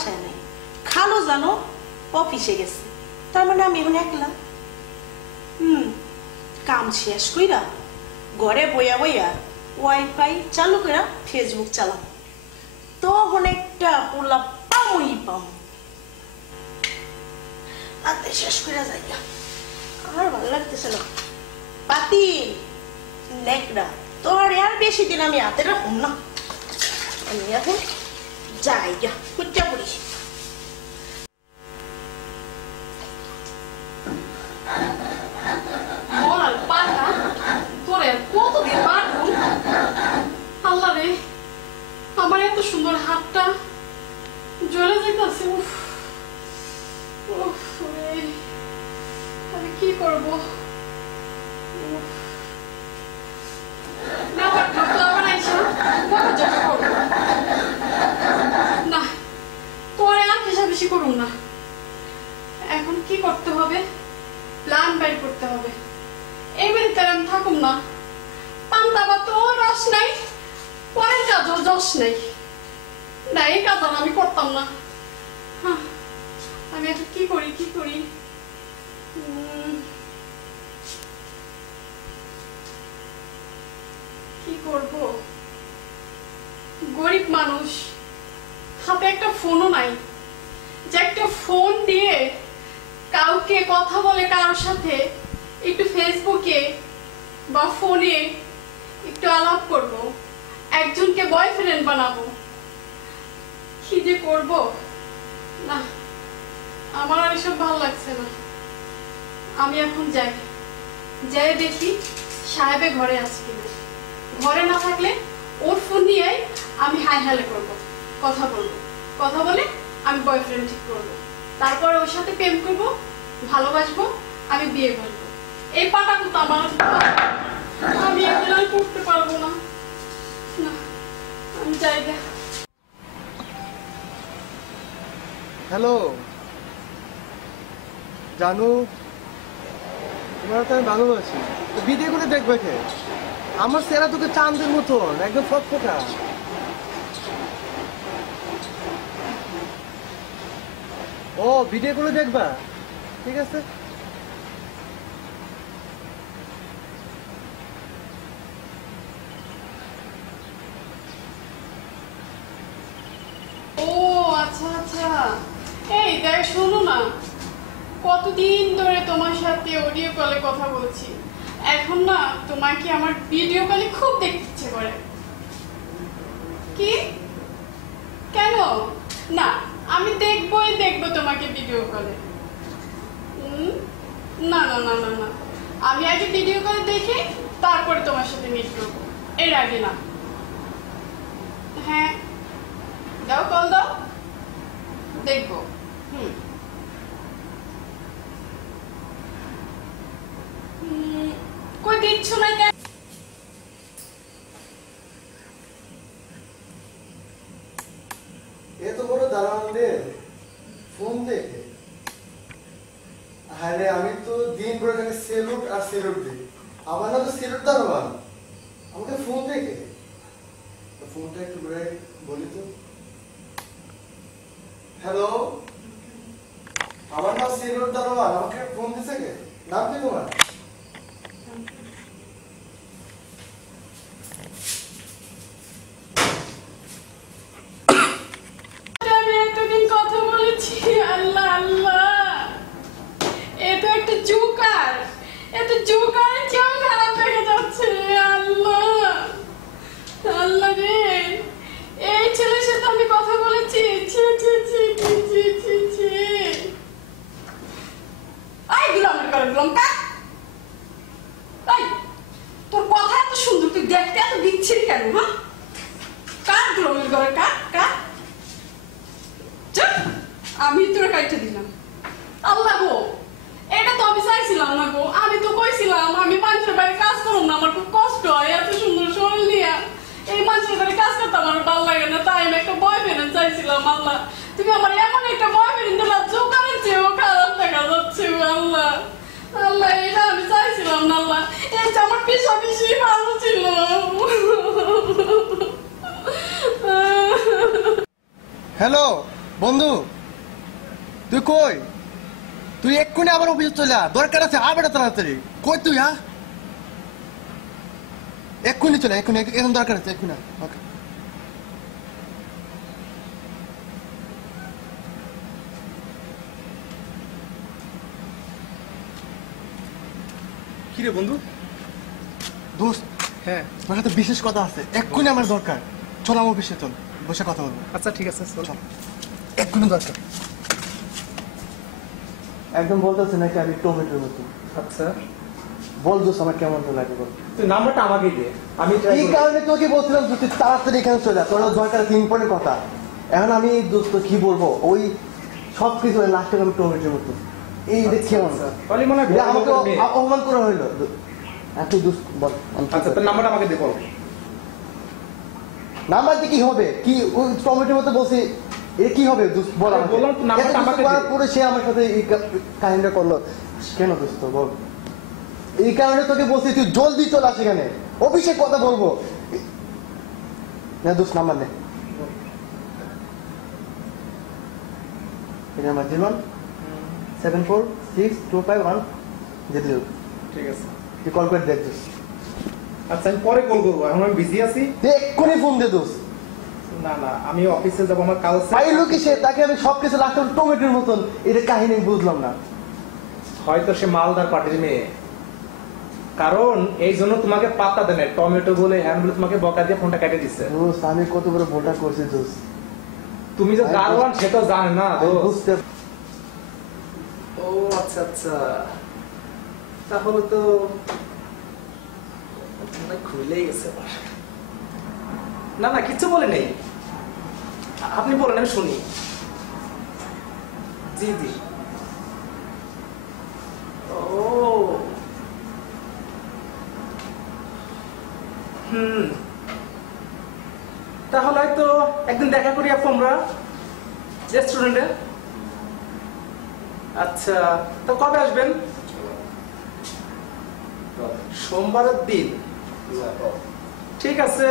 বাসায় নেই, খালো জানো অফিসে গেছে, তার মানে আমি এখন একলা। কাম শেষ কইরা ঘরে বইয়া বইয়া ওয়াইফাই চালু কইরা ফেসবুক চালাম, তখন একটা পোলা পামই পাম আতে শেষ কইরা যাইয়া আমার ভালো লাগতেছে না। পাতিল নেকড়া তোর আর বেশি দিন আমি হাতে রাখুন না, আমি এখন যাই গা কুচ্চা পড়ি। আমার এত সুন্দর হাতটা জ্বলে যেতেছে, আমি কি করবো? না তোরে আর বেশি করুন না, এখন কি করতে হবে? প্ল্যান বাইর করতে হবে। এই বাড়িতে আমি থাকুম না, পান্তা তো রস নাই, পরের কাজও যশ নেই, না এই কাজ আমি করতাম না। আমি এখন কি করি কি করি? কি করব? গরিব মানুষ, হাতে একটা ফোনও নাই যে একটা ফোন দিয়ে কাউকে কথা বলে কারোর সাথে একটু ফেসবুকে বা ফোনে একটু আলাপ করব, একজনকে বয়ফ্রেন্ড বানাবো। কি যে করব? না আমার আর এসব ভালো লাগছে না। আমি এখন যাই দেখি সাহেবে ঘরে আছে কিনা। ঘরে না থাকলে ওর ফোন নিয়ে আমি হাই হ্যালো করবো, কথা বলে আমি বয়ফ্রেন্ড ঠিক করবো, তারপর ওর সাথে প্রেম করবো, ভালোবাসবো, আমি বিয়ে করবো। এই পাটা কিন্তু আমার, আমি এগুলো করতে পারবো না। আমি জায়গা। হ্যালো জানু, তোমার তো আমি ভালোবাসি, ভিডিও করে দেখবে কে? আমার চেহারা তোকে চাঁদের মতন একদম ফটফটা। ও ভিডিও করে দেখবা, ঠিক আছে। ও আচ্ছা আচ্ছা, এই দেখ শোনো না, কতদিন ধরে তোমার সাথে অডিও কলে কথা বলছি, এখন না তোমাকে আমার ভিডিও কলে খুব দেখতে ইচ্ছে করে। কি? কেন? না আমি দেখবো তোমাকে ভিডিও কলে। না না না না না, আমি আগে ভিডিও কলে দেখে তারপরে তোমার সাথে মিট করবো, এর আগে না। হ্যাঁ দাও, কল দাও, দেখবো। কই দিচ্ছ না কেন? এত বড় দাঁড়ানোর ফোন দেখে, হ্যাঁ রে, আমি তো দিন পরে খালি সেলুট আর সেলুট দিই। আমার না তো সেলুট দারোয়ান, আমাকে ফোন দেখে। ফোনটা একটু ঘুরে বলি তো। হ্যালো, আমার নাম সেলুট দারোয়ান, আমাকে ফোন দিছে কে? নাম কি তোমার? তোর কথা এত সুন্দর, তুই দেখতে এত বিচ্ছিরি কেন? কার গ্লোমের ঘরে কার? আমি তোর কাইটা দিলাম। আল্লাহ গো, এটা তো আমি চাইছিলাম না গো, আমি তো কইছিলাম আমি মানুষের বাড়ি কাজ করুন না, আমার খুব কষ্ট হয়, এত সুন্দর শরীর নিয়ে এই মানুষের বাড়ি কাজ করতে আমার ভালো লাগে না, তাই আমি একটা বয়ফ্রেন্ড চাইছিলাম। আল্লাহ তুমি আমার এমন একটা বয়ফ্রেন্ড দিলা, জোকারের চেয়েও খারাপ দেখা যাচ্ছে। আল্লাহ আল্লাহ, এটা আমি চাইছিলাম না। আল্লাহ এটা আমার পিছাপিছি ভালো ছিল। হ্যালো বন্ধু তুই কই? তুই এক্ষুনি আবার অফিসে চলে আ, দরকার আছে আবার তাড়াতাড়ি। কই তুই? হ্যাঁ এক্ষুনি চলে, এক্ষুনি, এখন দরকার আছে, এক্ষুনি। ওকে। কি রে বন্ধু? দোস্ত, হ্যাঁ তোর সাথে বিশেষ কথা আছে, এক্ষুনি আমার দরকার। চল আমার অফিসে, চল বসে কথা বলবো। আচ্ছা ঠিক আছে চল। চল, এক্ষুনি দরকার। একদম বলতেছে নাকি আমি টমেটোর মতো। আচ্ছা বল দোস্ত, আমার কেমন তো লাগে বল। তুই নাম্বারটা আমাকে দে, আমি এই কারণে তোকে বলছিলাম তুই তাড়াতাড়ি এখানে চলে যা, তোর দরকার আছে ইম্পর্টেন্ট কথা। এখন আমি দোস্ত কি বলবো, ওই সব কিছু লাস্টে আমি টমেটোর মতো। এই দেখছি তাহলে মনে হয় আমাকে অপমান করা হইলো। তুই দোস্ত বল। আচ্ছা তোর নাম্বারটা আমাকে দে বল। নাম্বার দিয়ে কি হবে? কি ওই টমেটোর মতো বলছি, এ কি হবে দোস্ত বল আমাকে। বললাম তো নাম্বারটা এত কিছু আমাকে করার দে। পরে সে আমার সাথে এই কাহিনীটা করলো কেন দোস্ত বল? এই কারণে তোকে বলছি তুই জলদি চল আস এখানে, অফিসে কথা বলবো। না দোস্ত, নাম্বার নে। এটা আমার 017462510। ঠিক আছে তুই কল করে দেখ দোস্ত। আচ্ছা আমি পরে কল করবো, এখন আমি বিজি আছি। তুই এক্ষুনি ফোন দে দোস্ত। না না আমি অফিসে যাবো, আমার কাজ আছে। পাইলো কি সে? তাকে আমি সবকিছু লাস্টে টমেটোর মতন, এটা কাহিনী বুঝলাম না। হয়তো সে মালদার পার্টির মেয়ে, কারণ এই জন্য তোমাকে পাত্তা দেয় না, টমেটো বলে হ্যান বলে তোমাকে বকা দিয়ে ফোনটা কেটে দিচ্ছে। দোস্ত আমি কত বড় ভোটা করছি দোস্ত, তুমি যে দারোয়ান সে তো জানে না আমি দোস্ত। বুঝতে। ও আচ্ছা আচ্ছা, তাহলে তো খুলেই গেছে। না না কিছু বলে নেই, আপনি বলেন আমি শুনি। জি জি। ও তাহলে হয়তো একদিন দেখা করি আপু আমরা রেস্টুরেন্টে। আচ্ছা তো কবে আসবেন? সোমবারের দিন। ঠিক আছে,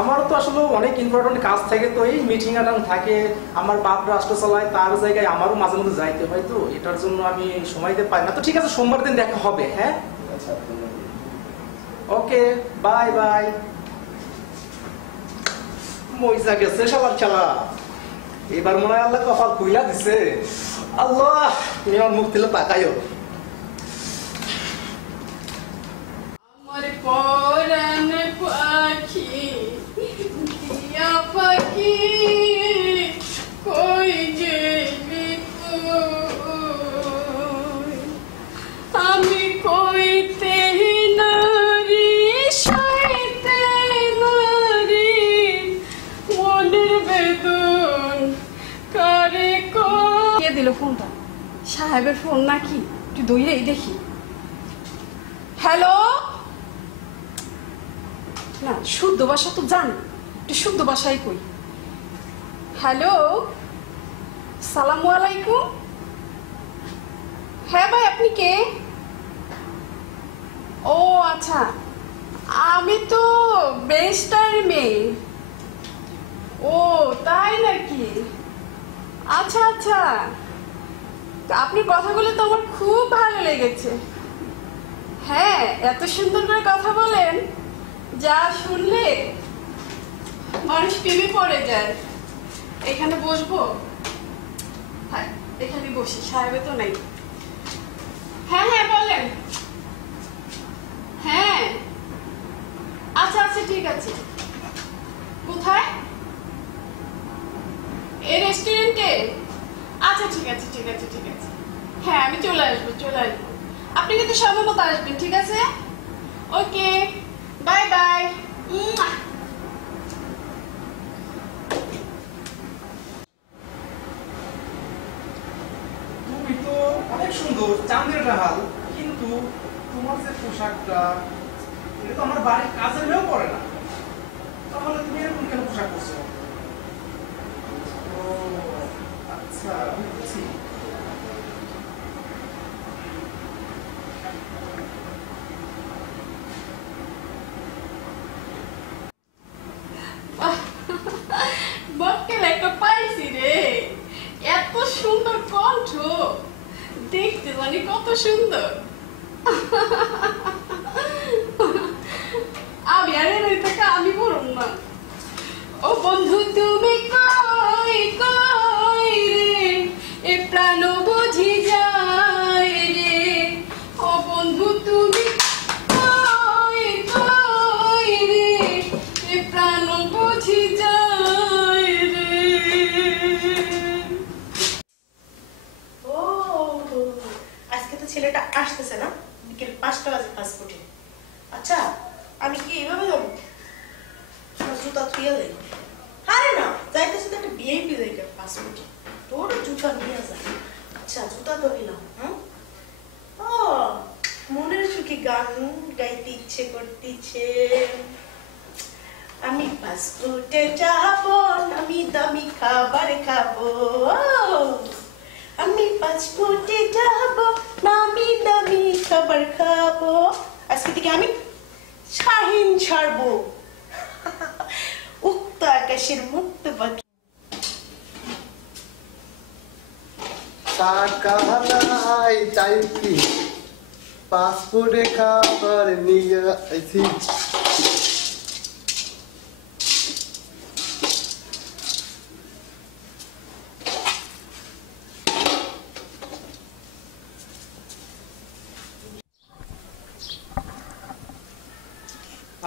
আমারও তো আসলে অনেক ইম্পর্টেন্ট কাজ থাকে, তো এই মিটিং আটাং থাকে, আমার বাপ রাষ্ট্র চালায়, তার জায়গায় আমারও মাঝে মধ্যে যাইতে হয়, তো এটার জন্য আমি সময় দিতে পারি না। তো ঠিক আছে সোমবার দিন দেখা হবে। হ্যাঁ ওকে বাই বাই। মইজা গেছে সবার খেলা, এবার মনে হয় আল্লাহ কপাল খুইলা দিছে। আল্লাহ তুমি আমার মুখ দিলে তাকাইও। আমার পরাণ পাখি টিয়া পাখি কই গেলি তুই? আমি কইতে নারী সইতে নারী মনের বেদন কারে কে দিল ফোনটা? সাহেবের ফোন নাকি? একটু দইরেই দেখি। হ্যালো, না শুদ্ধ ভাষা তো জানি, একটু শুদ্ধ ভাষাই কই। হ্যালো, সালামু আলাইকুম। হ্যাঁ ভাই আপনি কে? ও আচ্ছা, আমি তো বেস্টার মেয়ে। ও তাই নাকি? আচ্ছা আচ্ছা, আপনি কথাগুলো তো আমার খুব ভালো লেগেছে। হ্যাঁ এত সুন্দর করে কথা বলেন, যা শুনলে মানুষ প্রেমে পড়ে যায়। এখানে বসবো? হ্যাঁ এখানে বসি, সাহেবে তো নাই। হ্যাঁ হ্যাঁ বলেন। হ্যাঁ আচ্ছা আচ্ছা ঠিক আছে। কোথায়? এই রেস্টুরেন্টে? আচ্ছা ঠিক আছে ঠিক আছে ঠিক আছে। হ্যাঁ আমি চলে আসবো চলে আসবো, আপনি কিন্তু সময় মতো আসবেন। ঠিক আছে ওকে বাই বাই। তুমি তো অনেক সুন্দর, চাঁদের ডাহাল, কিন্তু তোমার যে পোশাকটা, এটা তো আমার বাড়ির কাজের মেয়েও পরে না। তাহলে তুমি এরকম কেন পোশাক পরছো? ও আচ্ছা বুঝছি। মক্কেল একটা পাইছি রে, দেখতে জানি কত সুন্দর। আমি আর এর থেকে আমি বলুন না। ও বন্ধু তুমি কই কই রে, এ প্রাণ বুঝি যায় রে। ও বন্ধু তুমি কই কই রে, এ প্রাণ বুঝি যায় রে। ও আজকে তো ছেলেটা আসতেছে না, বিকেল 5টা বাজে পাসপোর্টে। আচ্ছা আমি কি এভাবে যাবো? জুতা থুয়ে দেয়। আরে না, যাইতেছে তো একটা ভিআইপি জায়গা পাসপোর্টে, তোর জুতা নিয়ে যায়। আচ্ছা জুতা তো নিলাম। ও মনের সুখে গান গাইতে ইচ্ছে করতেছে। আমি পাসপোর্টে যাবো, নামি দামি খাবার খাবো। আমি পাসপোর্টে যাবো, নামি দামি খাবার খাবো। আজকে থেকে আমি শাহিন ছাড়বো, উক্ত আকাশের মুক্ত পাখি। টাকা নাই তাই কি পাসপোর্টে খাবার নিয়ে আইছি।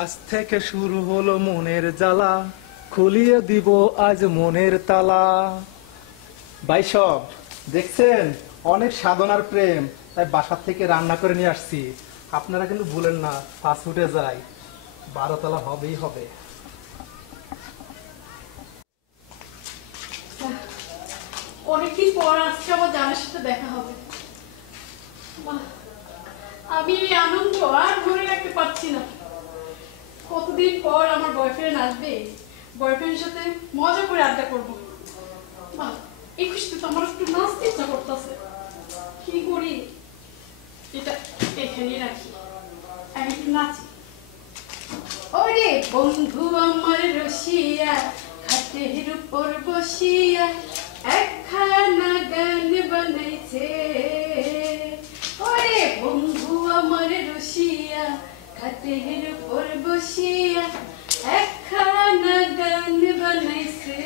আজ থেকে শুরু হলো মনের জ্বালা, খুলিয়ে দিব আজ মনের তালা। ভাই সব দেখছেন, অনেক সাধনার প্রেম, তাই বাসা থেকে রান্না করে নিয়ে আসছি। আপনারা কিন্তু ভুলেন না, ফাস্ট ফুডে যাই, 12 তলা হবেই হবে। অনেকদিন পর আজকে আমার জানার সাথে দেখা হবে। বাহ, আমি এই আনন্দ আর ধরে রাখতে পারছি না। কতদিন পর আমার বয়ফ্রেন্ড আসবে, বয়ফ্রেন্ডের সাথে মজা করে আড্ডা করবো। বাহ, এই খুশিতে তো আমার একটু নাচতে ইচ্ছা করতেছে। কি করি, এটা এখানে রাখি, আমি একটু নাচি। ওরে বন্ধু আমার রসিয়া, খাটের উপর বসিয়া একখানা গান বানাইছে। ওরে বন্ধু আমার রসিয়া, খাটের উপর বসিয়া একখানা গান বানাইছে।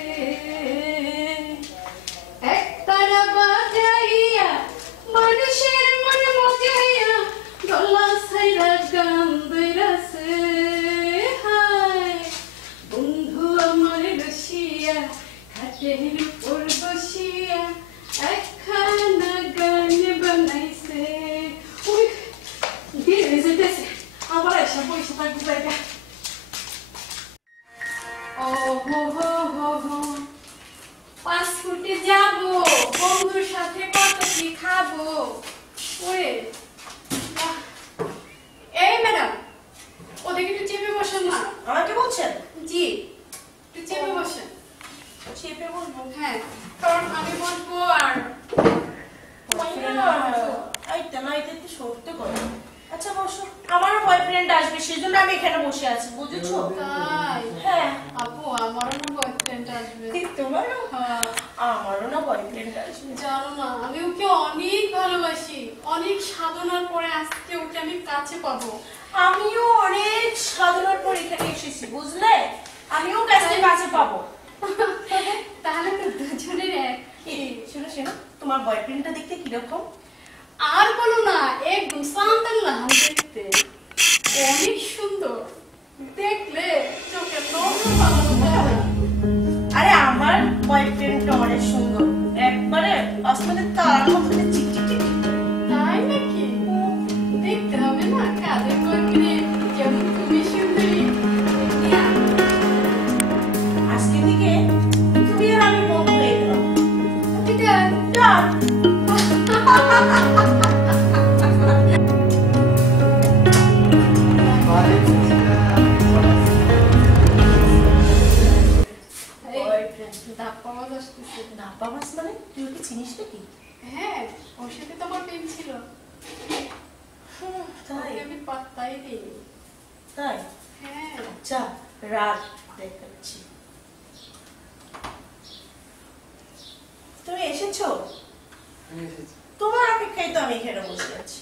একতারা বাজাইয়া মানুষের মন মজাইয়া গলা ছাইরা গান দইরাছে। হায় বন্ধু আমার রসিয়া, খাটের উপর বসিয়া একখানা গান বানাইছে। ওই দিয়ে যেতেছে, আবার এসে বসে থাকবো জায়গা। ও হো হো হো হো, পাসপোর্টে যাবো, বন্ধুর সাথে কত কি খাবো। ওরে বাহ। এই ম্যাডাম, ওদেরকে একটু চেপে বসেন না। আমাকে বলছেন? জি, একটু চেপে বসেন। চেপে বলবো? হ্যাঁ, কারণ আমি বসবো আর আইতে না আইতে একটু সরতে করো। আচ্ছা বসো, আমারও বয়ফ্রেন্ড আসবে, সেজন্য আমি এখানে বসে আছি, বুঝেছো? তাই? হ্যাঁ। আপু, আমারও না বয়ফ্রেন্ড আসবে। তোমারও? হ্যাঁ। আমারও না বয়ফ্রেন্ড আসবে। জানো না, আমি ওকে অনেক ভালোবাসি। অনেক সাধনার পরে আজকে ওকে আমি কাছে পাবো। আমিও অনেক সাধনার পর এখানে এসেছি, বুঝলে? আমিও কাছে পাবো। তাহলে তো দুজনের এক। শোনো শোনো, তোমার বয়ফ্রেন্ডটা দেখতে কিরকম? আর বলো না, একদম সান্তাল্লাহ দেখতে, অনেক সুন্দর। দেখলে চোখে নরম ভালো লাগে। আরে আমার বয়ফ্রেন্ডটা অনেক সুন্দর, একবারে আসমানের তারার মতো চিকচিক। তাই নাকি? দেখতে হবে না কাদের বয়ফ্রেন্ড, যেমন তুমি সুন্দরী। আজকে থেকে তুমি আর আমি বন্ধু হয়ে গেলাম। ঠিক আছে। ডান। ধাপ্পা মাছ আসতেছে। ধাপা মাছ মানে? তুই ওকে চিনিস নাকি? হ্যাঁ, ওর সাথে তো আমার প্রেম ছিল। তাই? ওকে আমি পাত্তাই দিইনি। তাই? হ্যাঁ। আচ্ছা, রাত দেখাচ্ছি। তুমি এসেছো? তোমার অপেক্ষায় তো আমি এখানে বসে আছি।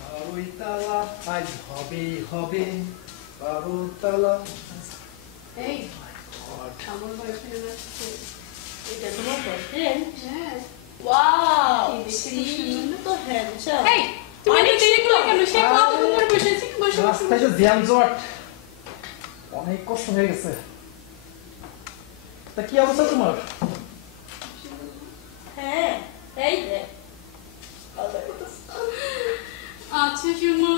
বারোইতলা আজ হবে হবে, বারোতলা। এই আমার বয়ফ্রেন্ড আসছে। এটা তোমার বয়ফ্রেন্ড? হ্যাঁ। ওয়াও, কি দেখতে সি সুন্দর। তো হ্যান্ডসাম। এই তুমি এত দেরি করে কেন? সে কতক্ষণ ধরে বসে আছি? বসে রাস্তায় যে জ্যাম জট, অনেক কষ্ট হয়ে গেছে। তা কি অবস্থা তোমার? হ্যাঁ, এই যে আচ্ছা শোনো,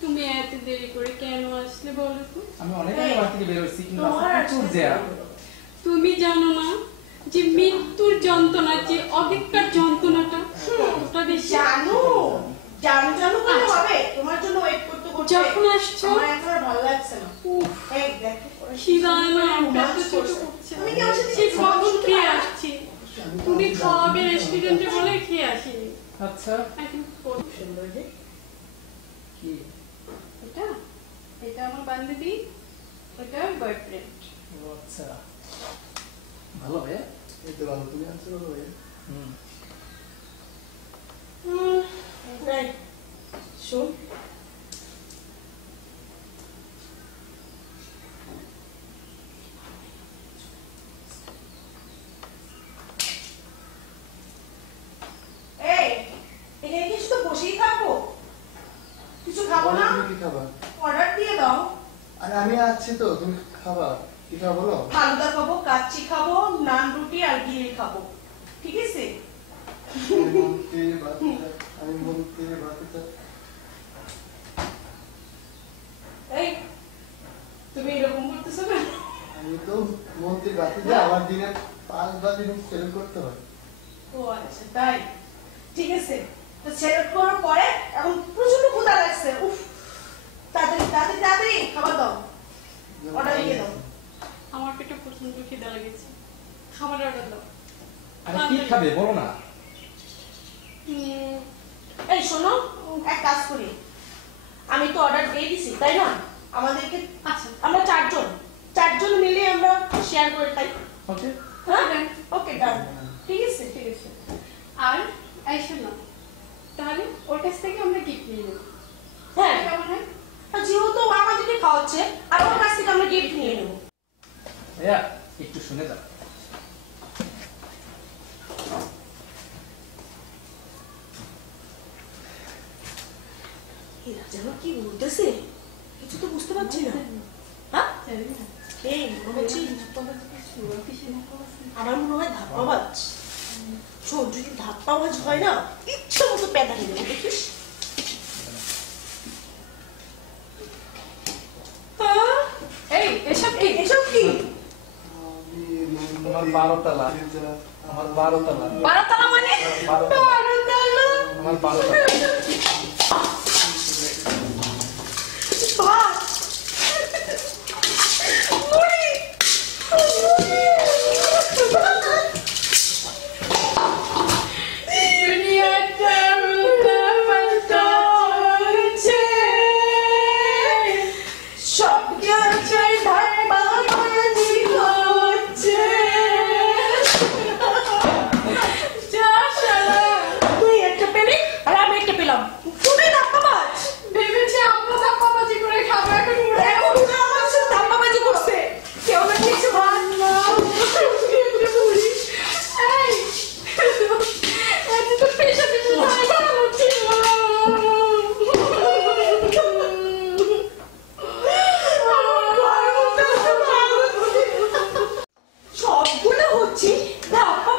তুমি এত দেরি করে কেন আসলে বলো তো? আমি অনেক আগে বাড়ি থেকে বের হয়েছি, কিন্তু তোমার রাস্তায় প্রচুর জ্যাম। তুমি জানো না যে মৃত্যুর যন্ত্রণা, যে অপেক্ষার যন্ত্রণাটা কতটা বেশি? জানো জানো জানো করে আচ্ছা। হবে, তোমার জন্য ওয়েট করতে করতে যখন আসছো আমার এখন আর ভালো লাগছে না। উফ, এই দেখো খিদায় না রোমাঞ্চ পেটটা ছোট করছে। করছে। তুমি কি আমার সাথে সে কিছু কখন বলছো? খেয়ে আসছি, তুমি খাওয়াবে রেস্টুরেন্টে বলে খেয়ে আসিনি। আচ্ছা, এখন কত সুন্দর যে। কি এটা এটা আমার বান্ধবী, ওটা আমার বয়ফ্রেন্ড। ও আচ্ছা, ভালো ভাইয়া। এই তো ভালো, তুমি আছো ভালো ভাই? হুম। এই, শোন, এই, এখানে কি শুধু বসেই থাকবো? কিছু খাবো বলো, না? তুমি কি খাবা? অর্ডার দিয়ে দাও। আরে আমি আছি তো, তুমি খাবা কি খাবা বলো? ফালুদা খাবো, কাচ্চি খাবো, নান রুটি আর ঘি খাবো, ঠিক আছে? আমি মন্ত্রীর বাতিটা। এই, তুমি এরকম করতেছো কেন? আমি তো মন্ত্রীর বাতিতে আমার দিনে 5 বার দিন সেল করতে হয়। ও আচ্ছা, তাই, ঠিক আছে। তো সেলেক্ট করার পরে এখন প্রচন্ড ক্ষুধা লাগছে। উফ, তাড়াতাড়ি তাড়াতাড়ি তাড়াতাড়ি খাবার দাও, অর্ডার দিয়ে দাও। আমার পেটে প্রচন্ড খিদা লেগেছে, খাবার অর্ডার দাও। আরে কি খাবে বলো না? এই শোনো, এক কাজ করি, আমি তো অর্ডার দিয়ে দিছি তাই না? আমাদেরকে আচ্ছা আমরা চারজন মিলে আমরা শেয়ার করে খাই। ওকে, হ্যাঁ, ওকে, ডান, ঠিক আছে। ঠিক আছে। আর এই শোনো, তাহলে ওর কাছ থেকে আমরা গিফট নিয়ে নেব। হ্যাঁ, কেমন হয়? আর যেহেতু আমাদেরকে খাওয়াচ্ছে আর ওর কাছ থেকে আমরা গিফট নিয়ে নেবো। ভাইয়া একটু শুনে যাও। এরা যেন কি বলতেছে, কিছু তো বুঝতে পারছি না। হ্যাঁ, জানি না। এই মনে হচ্ছে আমার মনে হয় ধাপ্পাবাজ। শোন, যদি ধাপ্পাবাজ হয় না, ইচ্ছা মতো পেদা নিয়ে নেবে, দেখিস। এই এসব কি? এসব কি? তোমার 12 তলা, আমার 12 তলা, 12 তলা মানে? 12 তলা, 12 তলা। আমার 12 তলা। বাহ! মুড়ি! দুনিয়াটা উল্টাপাল্টা হচ্ছে, সব জায়গায় ধাপ্পাবাজি হচ্ছে। যা শালা, তুই একটা পেলি আর আমি একটা পেলাম, তুমি ধাপ্পাবাজ। ভেবেছি আমরা ধাপ্পাবাজি করে খাবো, এখন এখন ওরা আমার সাথে ধাপ্পাবাজি করছে। কেউ না কিছু ভাত না। এই এত তো পেশা পেশা জায়গা হচ্ছে সবগুলো হচ্ছে ধাপ্পা